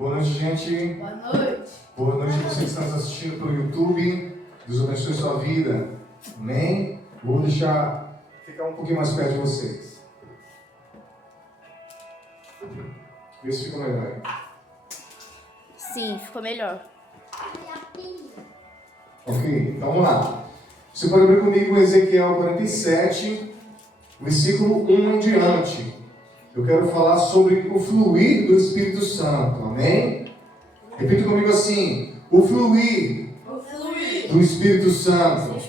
Boa noite, gente. Boa noite. Boa noite a vocês que estão nos assistindo pelo YouTube. Deus abençoe sua vida. Amém? Vou deixar ficar um pouquinho mais perto de vocês. Vê se ficou melhor. Sim, ficou melhor. Ok, então vamos lá. Você pode abrir comigo em Ezequiel 47, versículo 1 em diante. Eu quero falar sobre o fluir do Espírito Santo. Amém? Repita comigo assim: o fluir do Espírito Santo.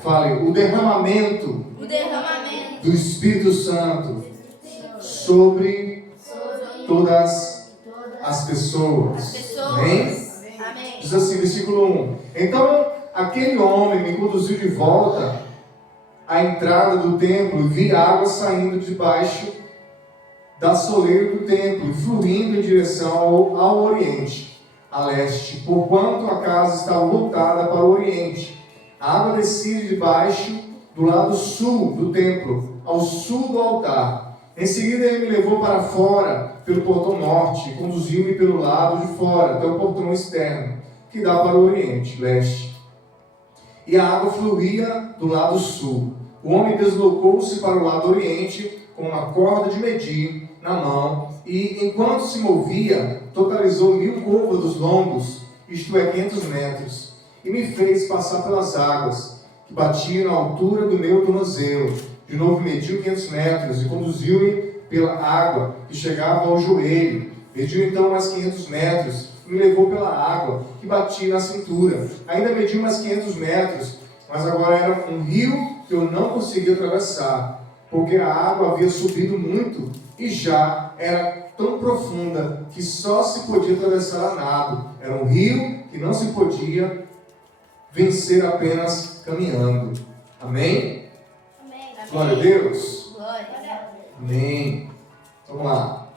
Fale: o derramamento do Espírito Santo sobre todas as pessoas. Amém? Diz assim, versículo 1. Então aquele homem me conduziu de volta à entrada do templo e vi água saindo debaixo da soleira do templo e fluindo em direção ao oriente, a leste, porquanto a casa estava voltada para o oriente. A água descia de baixo do lado sul do templo, ao sul do altar. Em seguida ele me levou para fora pelo portão norte e conduziu-me pelo lado de fora até o portão externo, que dá para o oriente, leste. E a água fluía do lado sul. O homem deslocou-se para o lado oriente com uma corda de medir na mão e, enquanto se movia, totalizou 1000 côvados longos, isto é, 500 metros, e me fez passar pelas águas, que batiam na altura do meu tornozelo. De novo mediu 500 metros e conduziu-me pela água, que chegava ao joelho. Mediu então mais 500 metros e me levou pela água, que batia na cintura. Ainda mediu mais 500 metros, mas agora era um rio que eu não conseguia atravessar, porque a água havia subido muito e já era tão profunda que só se podia atravessar a nado. Era um rio que não se podia vencer apenas caminhando. Amém? Amém. Glória a Deus. Glória. Amém. Vamos lá.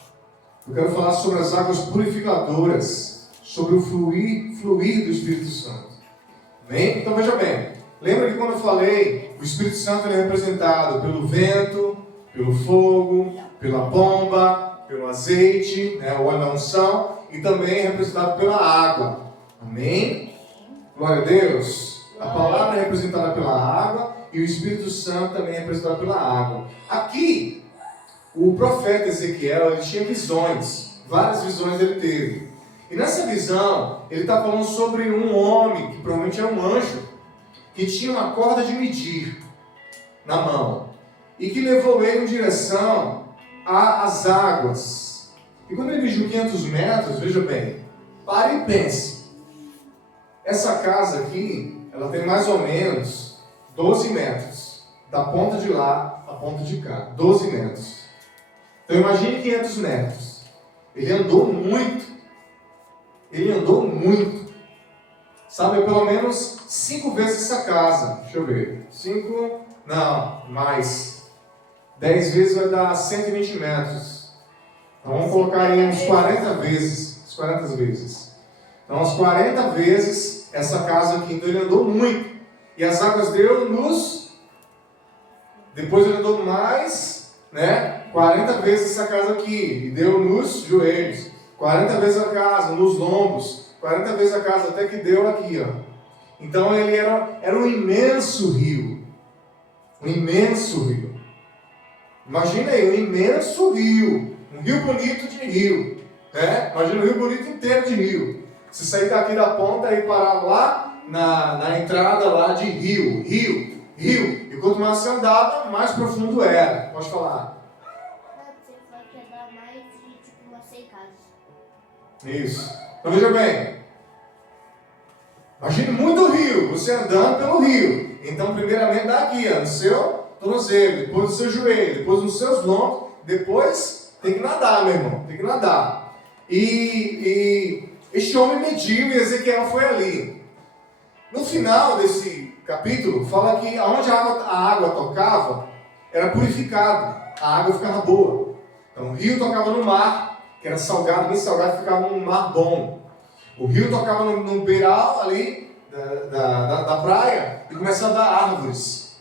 Eu quero falar sobre as águas purificadoras, sobre o fluir do Espírito Santo. Amém? Então veja bem. Lembra que quando eu falei, o Espírito Santo é representado pelo vento, pelo fogo, pela pomba, pelo azeite, o óleo da unção, e também é representado pela água. Amém? Glória a Deus. A palavra é representada pela água e o Espírito Santo também é representado pela água. Aqui, o profeta Ezequiel, ele tinha visões, várias visões ele teve. E nessa visão, ele está falando sobre um homem, que provavelmente é um anjo, que tinha uma corda de medir na mão e que levou ele em direção às águas. E quando ele mediu 500 metros, veja bem, pare e pense. Essa casa aqui, ela tem mais ou menos 12 metros, da ponta de lá à ponta de cá, 12 metros. Então imagine 500 metros. Ele andou muito. Sabe, pelo menos 5 vezes essa casa. Deixa eu ver. 5, não, mais. 10 vezes vai dar 120 metros. Então vamos colocar aí uns 40 vezes. Uns 40 vezes. Então uns 40 vezes essa casa aqui. Então ele andou muito. E as águas deu nos... Depois ele andou mais, 40 vezes essa casa aqui. E deu nos joelhos. 40 vezes a casa, nos lombos. 40 vezes a casa, até que deu aqui, ó. Então ele era um imenso rio. Um imenso rio. Imagina aí, um imenso rio. Um rio bonito de rio. Imagina um rio bonito inteiro de rio. Se sair daqui da ponta e parar lá na entrada lá de rio. E quanto mais você andava, mais profundo era. Pode falar. Você vai pegar mais de umas 100 casas. Isso. Então veja bem, imagine muito rio, você andando pelo rio. Então primeiramente dá aqui, no seu tornozelo, depois no seu joelho, depois nos seus lombos, depois tem que nadar, meu irmão, tem que nadar. E este homem mediu e Ezequiel foi ali. No final desse capítulo, fala que onde a água tocava, era purificado, a água ficava boa. Então o rio tocava no mar, que era salgado, bem salgado, ficava num mar bom. O rio tocava no beiral ali da praia e começava a dar árvores.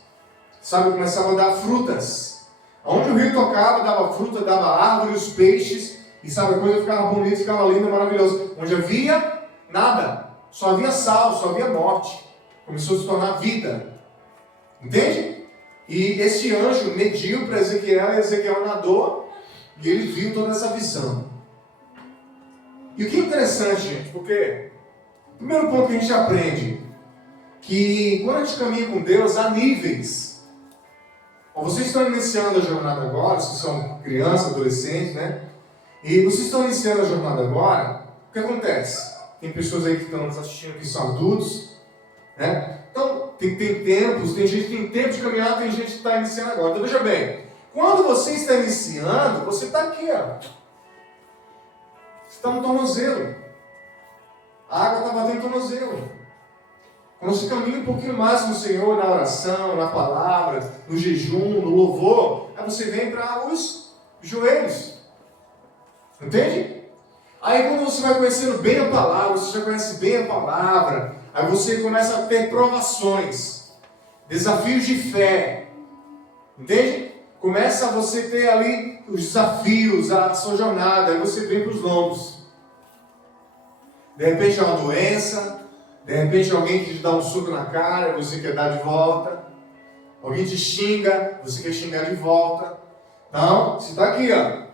Sabe, começava a dar frutas. Onde o rio tocava, dava fruta, dava árvores, os peixes E sabe, a coisa ficava bonita, ficava linda, maravilhosa. Onde havia nada. Só havia sal, só havia morte. Começou a se tornar vida. Entende? E esse anjo mediu para Ezequiel, e Ezequiel nadou, e ele viu toda essa visão. E o que é interessante, gente, porque o primeiro ponto que a gente aprende, que quando a gente caminha com Deus, há níveis. Vocês estão iniciando a jornada agora, vocês são crianças, adolescentes, né? E vocês estão iniciando a jornada agora, o que acontece? Tem pessoas aí que estão nos assistindo que são adultos, né? Então, tem tempos, tem gente que tem tempo de caminhar, tem gente que está iniciando agora. Então, veja bem, quando você está iniciando, você está aqui, ó. Você está no tornozelo. A água está batendo no tornozelo. Quando você caminha um pouquinho mais com o Senhor, na oração, na palavra, no jejum, no louvor, aí você vem para os joelhos. Entende? Aí quando você vai conhecendo bem a palavra, você já conhece bem a palavra, aí você começa a ter provações, desafios de fé. Entende? Começa a você ter ali os desafios, a sua jornada, aí você vem para os lombos. De repente é uma doença, de repente alguém que te dá um soco na cara, você quer dar de volta. Alguém te xinga, você quer xingar de volta. Não, você está aqui, ó.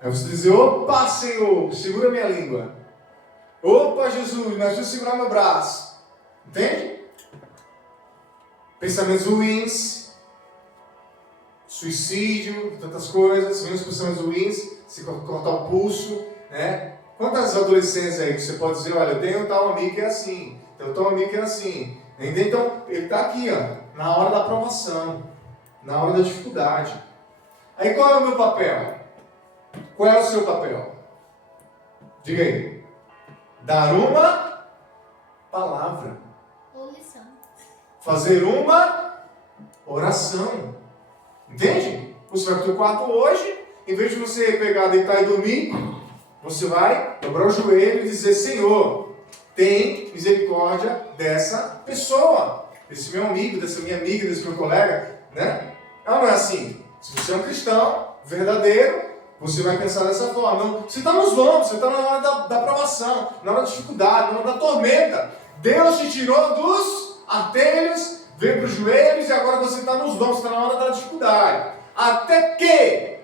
Aí você diz, opa, Senhor, segura minha língua. Opa, Jesus, mas deixa eu segurar meu braço. Entende? Pensamentos ruins, suicídio, tantas coisas, vem os pensamentos ruins, se cortar o pulso, né? Quantas adolescentes aí que você pode dizer, olha, eu tenho um tal amigo que é assim, tenho um tal amigo que é assim. Então, ele está aqui, ó, na hora da aprovação, na hora da dificuldade. Aí qual é o meu papel? Qual é o seu papel? Diga aí. Dar uma palavra. Ou lição. Fazer uma oração. Entende? Você vai para o teu quarto hoje, em vez de você pegar, deitar e dormir, você vai dobrar o joelho e dizer, Senhor, tem misericórdia dessa pessoa, desse meu amigo, dessa minha amiga, desse meu colega, né? Não é assim. Se você é um cristão verdadeiro, você vai pensar dessa forma. Não, você está nos lombos, você está na hora da provação, na hora da dificuldade, na hora da tormenta. Deus te tirou dos artelhos, veio para os joelhos e agora você está nos lombos, está na hora da dificuldade. Até que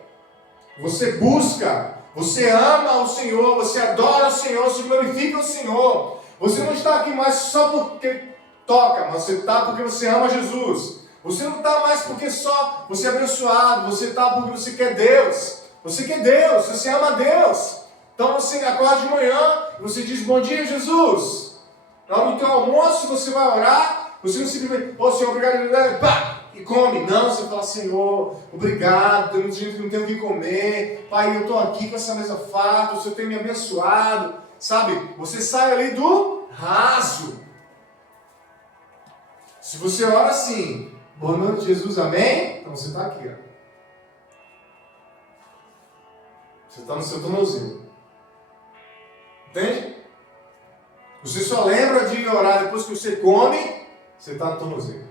você busca, você ama o Senhor, você adora o Senhor, você glorifica o Senhor. Você não está aqui mais só porque toca, mas você está porque você ama Jesus. Você não está mais porque só você é abençoado, você está porque você quer Deus. Você quer Deus, você ama Deus. Então você acorda de manhã e você diz, bom dia, Jesus. Na hora do teu almoço você vai orar, você não simplesmente, Senhor, obrigado, pá, e come. Não, você fala, Senhor, obrigado, tem muita gente que não tem o que comer. Pai, eu estou aqui com essa mesa farta, o Senhor tem me abençoado. Sabe, você sai ali do raso. Se você ora assim, boa noite, Jesus, amém? Então você está aqui, ó. Você está no seu tornozelo. Entende? Você só lembra de orar depois que você come, você está no tornozelo.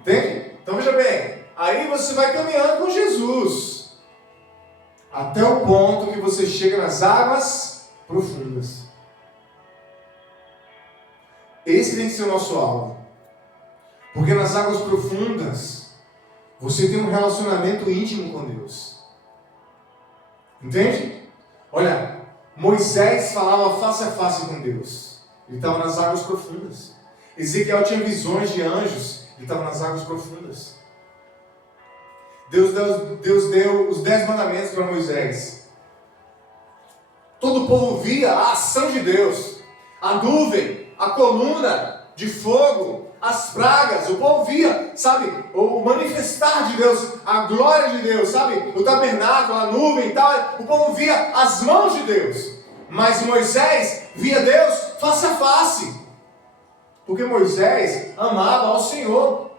Entende? Então veja bem, aí você vai caminhando com Jesus, até o ponto que você chega nas águas profundas. Esse tem que ser o nosso alvo. Porque nas águas profundas, você tem um relacionamento íntimo com Deus. Entende? Olha, Moisés falava face a face com Deus. Ele estava nas águas profundas. Ezequiel tinha visões de anjos. Ele estava nas águas profundas. Deus deu os 10 mandamentos para Moisés. Todo o povo via a ação de Deus. A nuvem, a coluna de fogo, as pragas, o povo via, sabe, o manifestar de Deus, a glória de Deus, sabe, o tabernáculo, a nuvem e tal, o povo via as mãos de Deus, mas Moisés via Deus face a face, porque Moisés amava ao Senhor.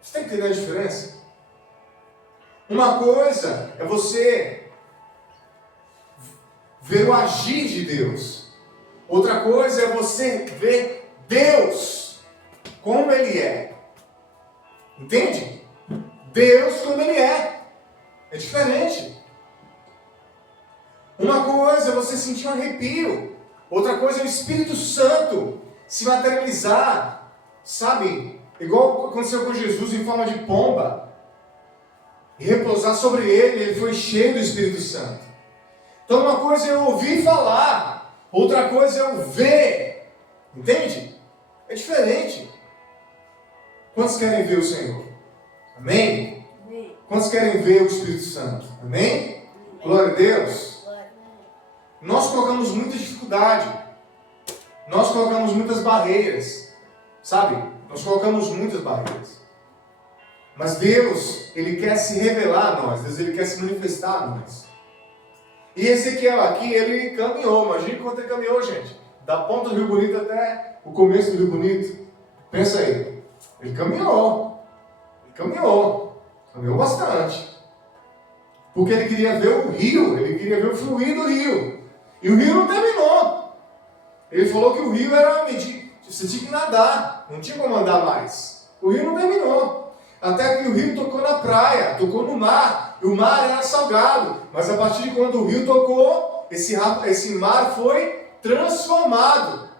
Você tem que entender a diferença? Uma coisa é você ver o agir de Deus, outra coisa é você ver Deus como Ele é. Entende? Deus como Ele é. É diferente. Uma coisa é você sentir um arrepio, outra coisa é o Espírito Santo se materializar, sabe? Igual aconteceu com Jesus em forma de pomba, e repousar sobre ele, ele foi cheio do Espírito Santo. Então uma coisa é eu ouvir falar, outra coisa é eu ver, entende? É diferente. Quantos querem ver o Senhor? Amém? Quantos querem ver o Espírito Santo? Amém? Glória a Deus. Nós colocamos muita dificuldade. Nós colocamos muitas barreiras. Sabe? Nós colocamos muitas barreiras. Mas Deus, Ele quer se revelar a nós. Deus, Ele quer se manifestar a nós. E Ezequiel aqui, ele caminhou. Imagina quanto ele caminhou, gente. Da ponta do Rio Bonito até o começo do Rio Bonito. Pensa aí. Ele caminhou. Ele caminhou. Caminhou bastante. Porque ele queria ver o rio. Ele queria ver o fluir do rio. E o rio não terminou. Ele falou que o rio era medir. Você tinha que nadar. Não tinha como andar mais. O rio não terminou. Até que o rio tocou na praia. Tocou no mar. E o mar era salgado. Mas a partir de quando o rio tocou, esse mar foi transformado.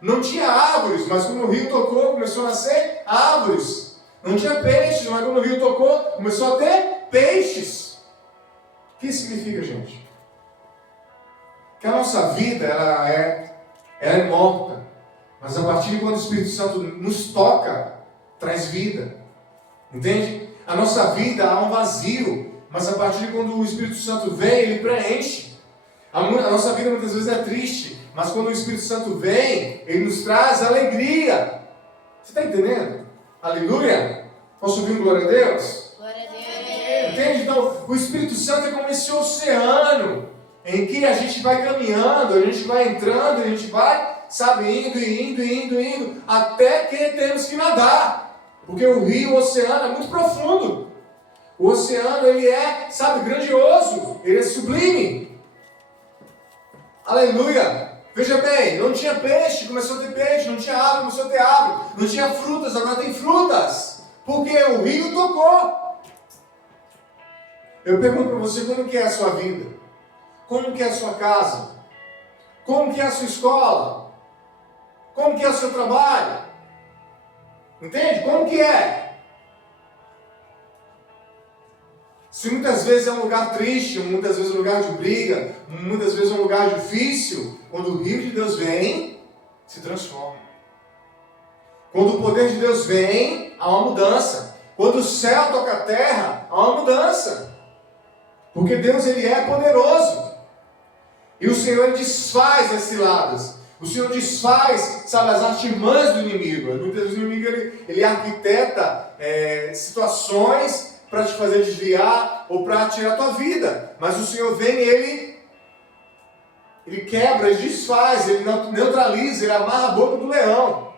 Não tinha árvores, mas quando o rio tocou, começou a nascer árvores. Não tinha peixes, mas quando o rio tocou, começou a ter peixes. O que isso significa, gente? Que a nossa vida, ela é morta. Mas a partir de quando o Espírito Santo nos toca, traz vida. Entende? A nossa vida há um vazio. Mas a partir de quando o Espírito Santo vem, ele preenche. A nossa vida muitas vezes é triste. Mas quando o Espírito Santo vem, ele nos traz alegria. Você está entendendo? Aleluia! Posso ouvir um glória a Deus? Glória a Deus. Entende? Então, o Espírito Santo é como esse oceano em que a gente vai caminhando, a gente vai entrando, a gente vai, sabe, indo, até que temos que nadar. Porque o rio, o oceano é muito profundo. O oceano, ele é, sabe, grandioso, ele é sublime. Aleluia! Veja bem, não tinha peixe, começou a ter peixe, não tinha árvore, começou a ter árvore, não tinha frutas, agora tem frutas. Porque o rio tocou. Eu pergunto para você, como que é a sua vida? Como que é a sua casa? Como que é a sua escola? Como que é o seu trabalho? Entende? Como que é? Se muitas vezes é um lugar triste, muitas vezes é um lugar de briga, muitas vezes é um lugar difícil, quando o rio de Deus vem, se transforma. Quando o poder de Deus vem, há uma mudança. Quando o céu toca a terra, há uma mudança. Porque Deus, ele é poderoso. E o Senhor, ele desfaz as ciladas. O Senhor desfaz, sabe, as artimanhas do inimigo. Muitas vezes o inimigo, ele arquiteta situações para te fazer desviar ou para tirar a tua vida. Mas o Senhor vem e ele quebra, ele desfaz, ele neutraliza, ele amarra a boca do leão.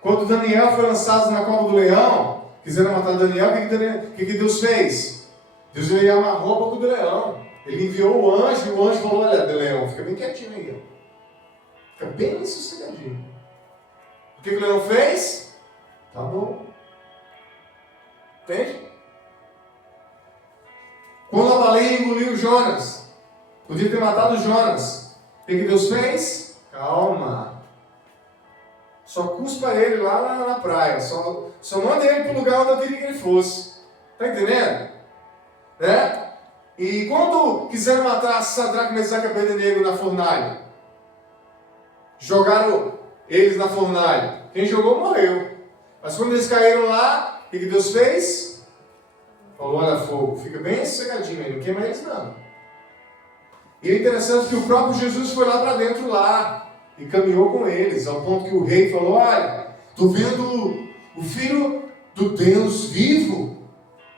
Quando Daniel foi lançado na cova do leão, quiseram matar Daniel, o que Deus fez? Deus, ele amarrou a boca do leão. Ele enviou o anjo e o anjo falou: olha, leão, fica bem quietinho aí. Fica bem sossegadinho. O que o leão fez? Tá bom. Entende? Quando a baleia engoliu Jonas, podia ter matado Jonas. O que Deus fez? Calma. Só cuspa ele lá na praia. Só manda ele para o lugar onde eu queria que ele fosse. Está entendendo? Né? E quando quiseram matar Sadraque, Mesaque e Abednego na fornalha, jogaram eles na fornalha. Quem jogou morreu. Mas quando eles caíram lá, o que Deus fez? Falou: olha, fogo, fica bem sossegadinho aí, não queima eles não. E é interessante que o próprio Jesus foi lá para dentro lá e caminhou com eles, ao ponto que o rei falou: olha, estou vendo o Filho do Deus vivo.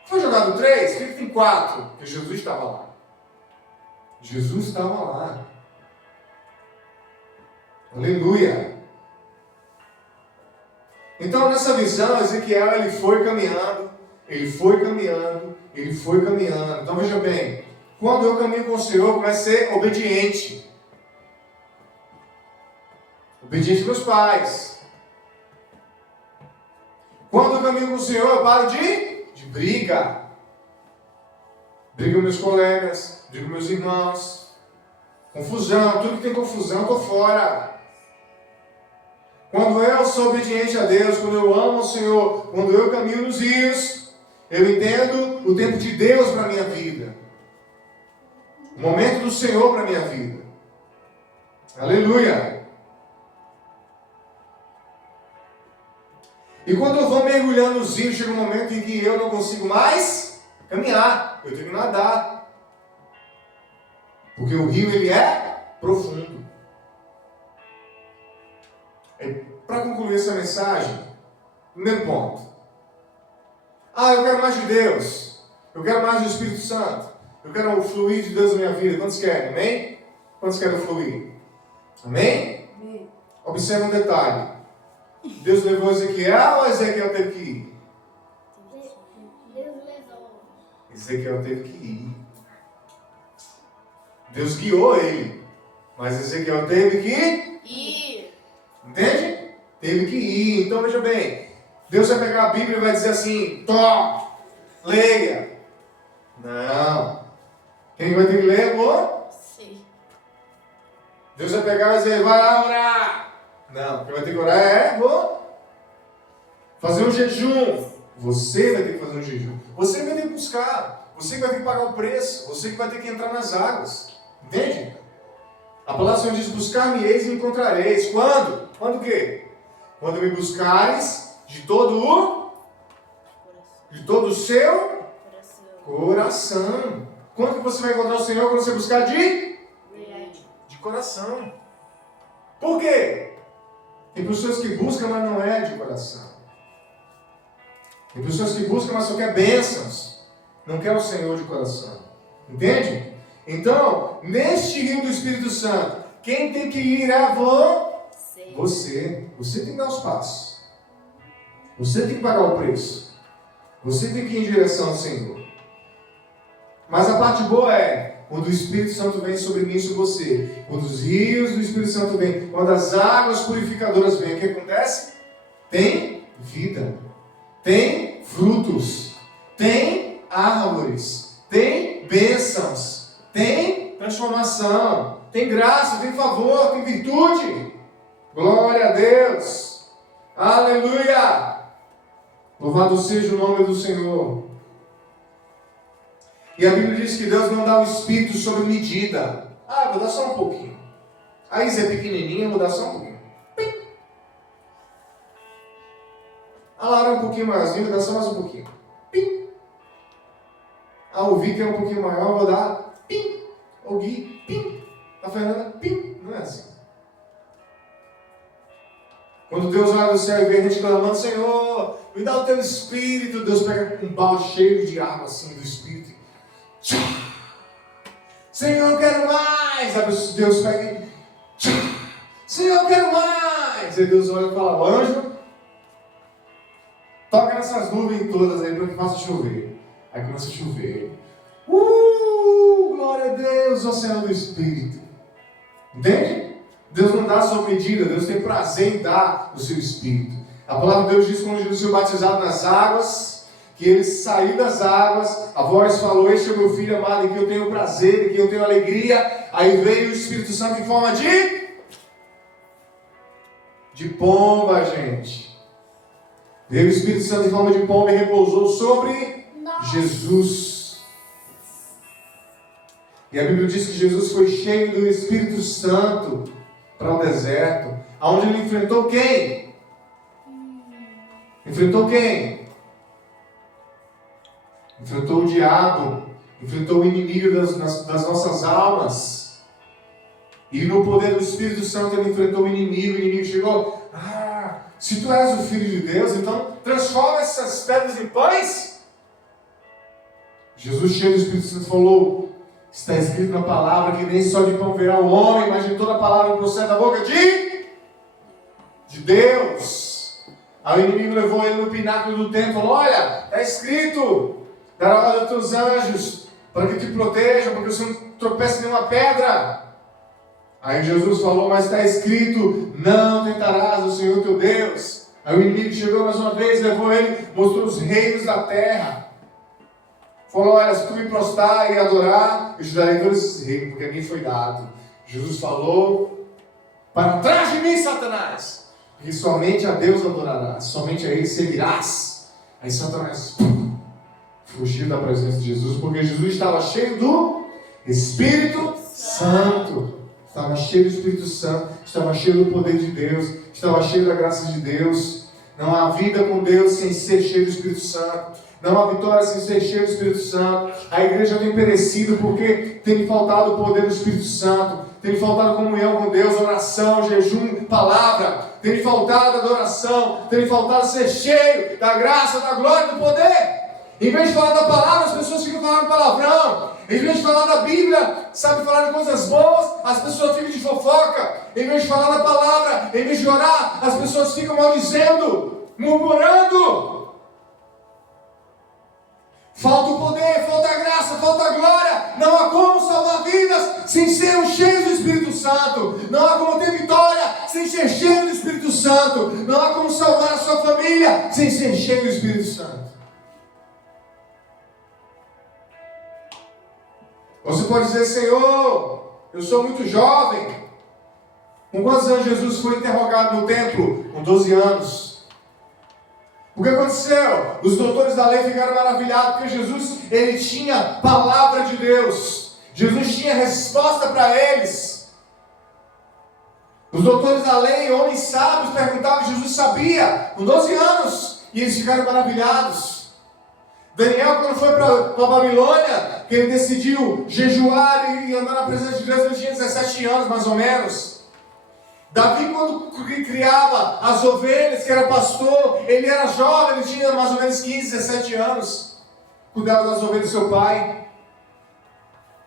Foi jogado 3? Por que tem 4? Porque Jesus estava lá. Jesus estava lá. Aleluia. Então, nessa visão, Ezequiel, ele foi caminhando. Então, veja bem, quando eu caminho com o Senhor, eu começo a ser obediente. Obediente aos meus pais. Quando eu caminho com o Senhor, eu paro de briga. Brigo com meus colegas, brigo com meus irmãos, Confusão, tudo que tem confusão, estou fora. Quando eu sou obediente a Deus, quando eu amo o Senhor, quando eu caminho nos rios, eu entendo o tempo de Deus para a minha vida. O momento do Senhor para a minha vida. Aleluia! E quando eu vou mergulhando nos rios, chega um momento em que eu não consigo mais caminhar. Eu tenho que nadar. Porque o rio, ele é profundo. Para concluir essa mensagem, primeiro ponto. Eu quero mais de Deus. Eu quero mais do Espírito Santo. Eu quero o fluir de Deus na minha vida. Quantos querem? Amém? Quantos querem o fluir? Amém? Amém. Observe um detalhe. Deus levou Ezequiel ou Ezequiel teve que ir? Deus levou. Ezequiel teve que ir. Deus guiou ele. Mas Ezequiel teve que ir. Entende? Teve que ir. Então veja bem. Deus vai pegar a Bíblia e vai dizer assim: leia. Não. Quem vai ter que ler? Sim. Deus vai pegar e vai dizer: vai lá orar. Não. Quem vai ter que orar é fazer um jejum. Você vai ter que fazer um jejum. Você vai ter que buscar. Você que vai ter que pagar o preço. Você que vai ter que entrar nas águas. Entende? A palavra do Senhor diz: buscar-me-eis e me encontrareis. Quando? Quando o quê? Quando me buscares de todo o seu coração. Quando que você vai encontrar o Senhor? Quando você buscar de coração. Por quê? Tem pessoas que buscam, mas não é de coração. Tem pessoas que buscam, mas só quer bênçãos. Não quer o Senhor de coração. Entende? Então, neste rio do Espírito Santo, quem tem que ir é você. Você tem que dar os passos. Você tem que pagar o preço. Você tem que ir em direção ao Senhor. Mas a parte boa é quando o Espírito Santo vem sobre mim e sobre você. Quando os rios do Espírito Santo vêm. Quando as águas purificadoras vêm. O que acontece? Tem vida. Tem frutos. Tem árvores. Tem bênçãos. Tem transformação. Tem graça. Tem favor. Tem virtude. Glória a Deus. Aleluia. Louvado seja o nome do Senhor. E a Bíblia diz que Deus não dá o Espírito sob medida. Vou dar só um pouquinho. A Isa é pequenininha, vou dar só um pouquinho. A Lara é um pouquinho maiorzinha, vou dar só mais um pouquinho. O Vic é um pouquinho maior, vou dar pim. O Gui, pim. A Fernanda, pim. Não é assim. Quando Deus olha do céu e vê a gente clamando: Senhor, me dá o teu Espírito. Deus pega um balde cheio de água assim do Espírito. Senhor, eu quero mais. Aí Deus pega e Senhor, eu quero mais. Aí Deus olha e fala: anjo, toca nessas nuvens todas aí para que faça chover. Aí começa a chover. Glória a Deus, oceano do Espírito. Entende? Deus não dá sob medida. Deus tem prazer em dar o seu Espírito. A palavra de Deus diz: quando Jesus foi batizado nas águas, que ele saiu das águas, a voz falou: este é o meu filho amado, em que eu tenho prazer, em que eu tenho alegria. Aí veio o Espírito Santo em forma de pomba, gente. Veio o Espírito Santo em forma de pomba e repousou sobre Jesus. E a Bíblia diz que Jesus foi cheio do Espírito Santo para o deserto, aonde ele enfrentou quem? Enfrentou quem? Enfrentou o diabo, enfrentou o inimigo das nossas almas. E no poder do Espírito Santo ele enfrentou o inimigo chegou: se tu és o Filho de Deus, então transforma essas pedras em pães. Jesus, cheio do Espírito Santo, falou: está escrito na palavra que nem só de pão verá o homem, mas de toda a palavra que procede da boca de Deus. Aí o inimigo levou ele no pináculo do templo e falou: olha, está escrito: dará ordem aos teus anjos para que te protejam, para que você não tropece em nenhuma pedra. Aí Jesus falou: mas está escrito: não tentarás o Senhor teu Deus. Aí o inimigo chegou mais uma vez, levou ele, mostrou os reinos da terra. Falou: olha, se tu me prostrar e adorar, eu te darei todos esses reinos, porque a mim foi dado. Jesus falou: para trás de mim, Satanás, porque somente a Deus adorarás, somente a Ele servirás. Aí Satanás fugiu da presença de Jesus, porque Jesus estava cheio do Espírito Santo. Estava cheio do Espírito Santo, estava cheio do poder de Deus, estava cheio da graça de Deus. Não há vida com Deus sem ser cheio do Espírito Santo. Não há vitória sem ser cheio do Espírito Santo. A igreja tem perecido porque tem faltado o poder do Espírito Santo. Tem faltado comunhão com Deus, oração, jejum, palavra. Tem faltado adoração. Tem faltado ser cheio da graça, da glória e do poder. Em vez de falar da palavra, as pessoas ficam falando palavrão. Em vez de falar da Bíblia, sabe, falar de coisas boas, as pessoas ficam de fofoca. Em vez de falar da palavra, em vez de orar, as pessoas ficam maldizendo, murmurando. Falta o poder, falta a graça, falta a glória. Não há como salvar vidas sem sermos cheios do Espírito Santo. Não há como ter vitória sem ser cheio do Espírito Santo. Não há como salvar a sua família sem ser cheio do Espírito Santo. Você pode dizer: Senhor, eu sou muito jovem. Com quantos anos Jesus foi interrogado no templo? Com 12 anos. O que aconteceu? Os doutores da lei ficaram maravilhados, porque Jesus, ele tinha palavra de Deus. Jesus tinha resposta para eles. Os doutores da lei, homens sábios, perguntavam, Jesus sabia, com 12 anos, e eles ficaram maravilhados. Daniel, quando foi para a Babilônia, que ele decidiu jejuar e andar na presença de Deus, ele tinha 17 anos, mais ou menos. Davi, quando criava as ovelhas, que era pastor, ele era jovem, ele tinha mais ou menos 15, 17 anos. Cuidava das ovelhas do seu pai.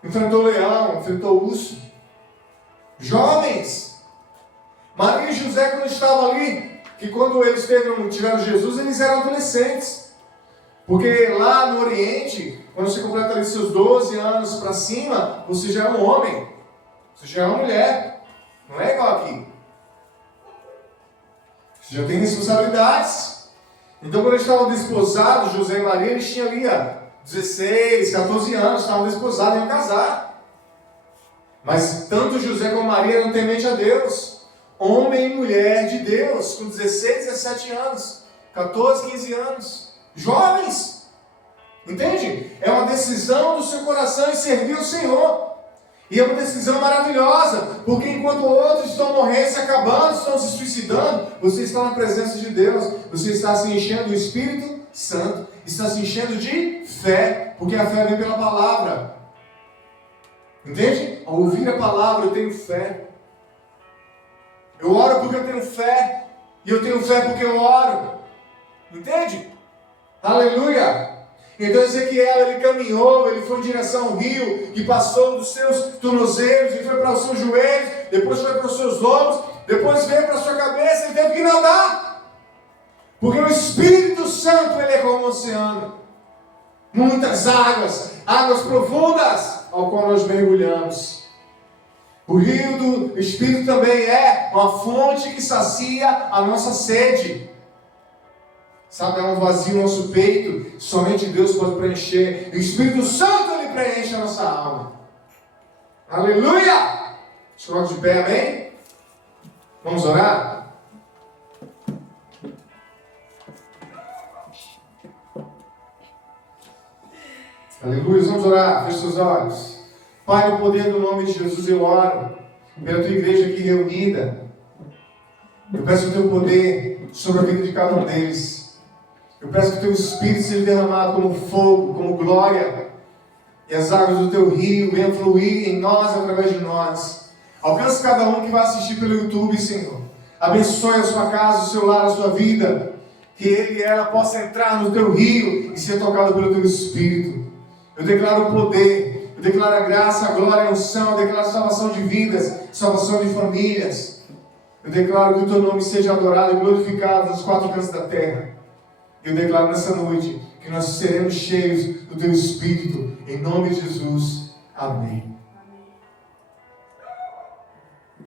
Enfrentou leão, enfrentou urso. Jovens. Maria e José, quando estavam ali, que quando eles tiveram Jesus, eles eram adolescentes. Porque lá no Oriente, quando você completa ali seus 12 anos para cima, você já é um homem. Você já é uma mulher. Não é igual aqui. Você já tem responsabilidades. Então, quando eles estavam desposados, José e Maria, eles tinham ali 16, 14 anos, estavam desposados e iam casar. Mas tanto José como Maria eram temente a Deus. Homem e mulher de Deus, com 16, 17 anos, 14, 15 anos. Jovens, entende? É uma decisão do seu coração em servir o Senhor. E é uma decisão maravilhosa, porque enquanto outros estão morrendo, se acabando, estão se suicidando, você está na presença de Deus, você está se enchendo do Espírito Santo, está se enchendo de fé, porque a fé vem pela palavra. Entende? Ao ouvir a palavra, eu tenho fé. Eu oro porque eu tenho fé, e eu tenho fé porque eu oro. Entende? Aleluia! Então Ezequiel, ele caminhou, ele foi em direção ao rio, que passou dos seus tornozelos, e foi para os seus joelhos, depois foi para os seus lombos, depois veio para a sua cabeça, ele teve que nadar. Porque o Espírito Santo, ele é como um oceano. Muitas águas, águas profundas, ao qual nós mergulhamos. O rio do Espírito também é uma fonte que sacia a nossa sede. Sabe, é um vazio no nosso peito, somente Deus pode preencher. E o Espírito Santo, ele preenche a nossa alma. Aleluia! Se coloque de pé, amém? Vamos orar? Aleluia, vamos orar, feche seus olhos. Pai, no poder do nome de Jesus, eu oro pela tua igreja aqui reunida. Eu peço o teu poder sobre a vida de cada um deles. Eu peço que o teu Espírito seja derramado como fogo, como glória, e as águas do teu rio venham fluir em nós, através de nós. Alcance cada um que vai assistir pelo YouTube, Senhor. Abençoe a sua casa, o seu lar, a sua vida. Que ele e ela possa entrar no teu rio e ser tocado pelo teu Espírito. Eu declaro o poder, eu declaro a graça, a glória, a unção, eu declaro a salvação de vidas, salvação de famílias. Eu declaro que o teu nome seja adorado e glorificado nos quatro cantos da terra. Eu declaro nessa noite que nós seremos cheios do teu Espírito, em nome de Jesus. Amém.